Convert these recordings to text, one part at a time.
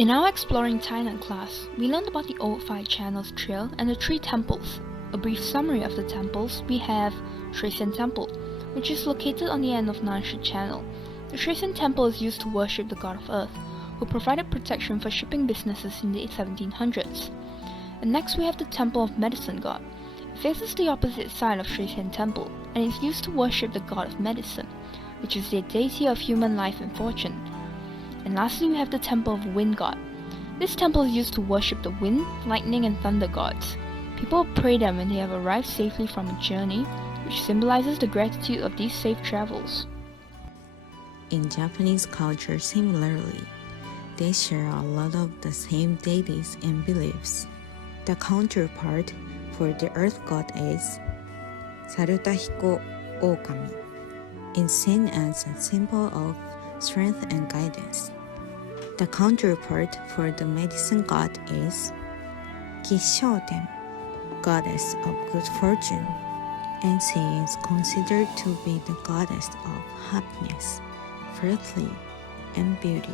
In our Exploring Tainan class, we learned about the Old Five Channels Trail and the 3 temples. A brief summary of the temples, we have Lian Temple, which is located on the end of Nansha Channel. The Lian Temple is used to worship the god of earth, who provided protection for shipping businesses in the 1700s. And next we have the Temple of Medicine God. It faces the opposite side of Lian Temple, and is used to worship the god of medicine, which is the deity of human life and fortune. And lastly we have the Temple of Wind God. This temple is used to worship the wind, lightning and thunder gods. People pray them when they have arrived safely from a journey, which symbolizes the gratitude of these safe travels. In Japanese culture, similarly, they share a lot of the same deities and beliefs. The counterpart for the earth god is Tahiko Okami, is seen as a symbol of strength and guidance. The counterpart for the medicine god is Kishoten, goddess of good fortune, and she is considered to be the goddess of happiness, fertility, and beauty.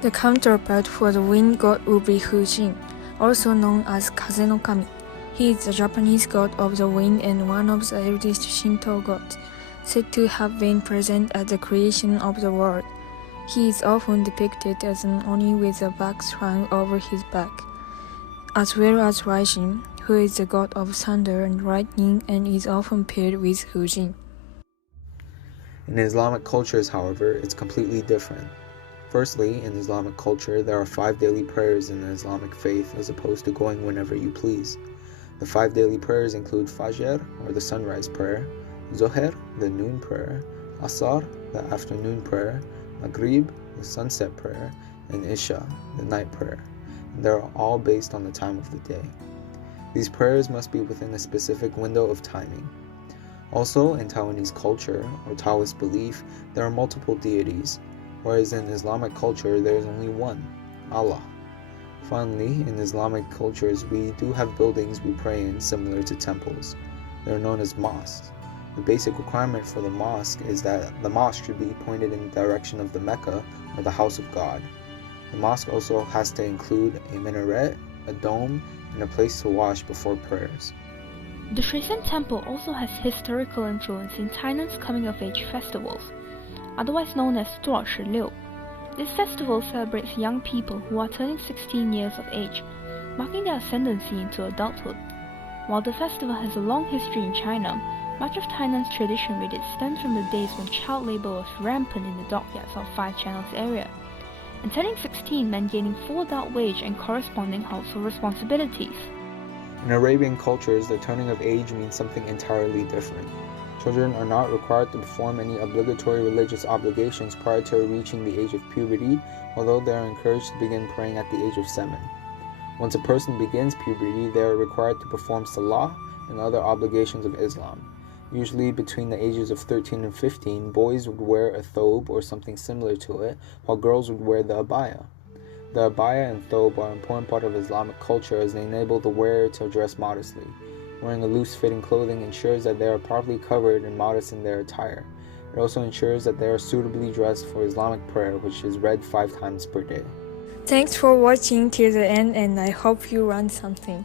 The counterpart for the wind god would be Fujin, also known as Kaze no Kami. He is the Japanese god of the wind and one of the eldest Shinto gods, said to have been present at the creation of the world. He is often depicted as an oni with a bag slung over his back, as well as Raijin, who is the god of thunder and lightning and is often paired with Fujin. In Islamic cultures, however, it's completely different. Firstly, in Islamic culture, there are 5 daily prayers in the Islamic faith as opposed to going whenever you please. The 5 daily prayers include Fajr, or the sunrise prayer, Zohar, the noon prayer, Asar, the afternoon prayer, Maghrib, the sunset prayer, and Isha, the night prayer. And they are all based on the time of the day. These prayers must be within a specific window of timing. Also, in Taiwanese culture, or Taoist belief, there are multiple deities, whereas in Islamic culture there is only one, Allah. Finally, in Islamic cultures we do have buildings we pray in similar to temples. They are known as mosques. The basic requirement for the mosque is that the mosque should be pointed in the direction of the Mecca, or the house of God. The mosque also has to include a minaret, a dome, and a place to wash before prayers. The Lian Temple also has historical influence in Tainan's coming-of-age festivals, otherwise known as 多少16. This festival celebrates young people who are turning 16 years of age, marking their ascendancy into adulthood. While the festival has a long history in China, much of Tainan's tradition with it stems from the days when child labor was rampant in the dockyards of Five Channels area, and turning 16 meant gaining full adult wage and corresponding household responsibilities. In Arabian cultures, the turning of age means something entirely different. Children are not required to perform any obligatory religious obligations prior to reaching the age of puberty, although they are encouraged to begin praying at the age of 7. Once a person begins puberty, they are required to perform salah and other obligations of Islam. Usually between the ages of 13 and 15, boys would wear a thobe or something similar to it, while girls would wear the abaya. The abaya and thobe are an important part of Islamic culture as they enable the wearer to dress modestly. Wearing a loose-fitting clothing ensures that they are properly covered and modest in their attire. It also ensures that they are suitably dressed for Islamic prayer, which is read 5 times per day. Thanks for watching till the end, and I hope you learned something.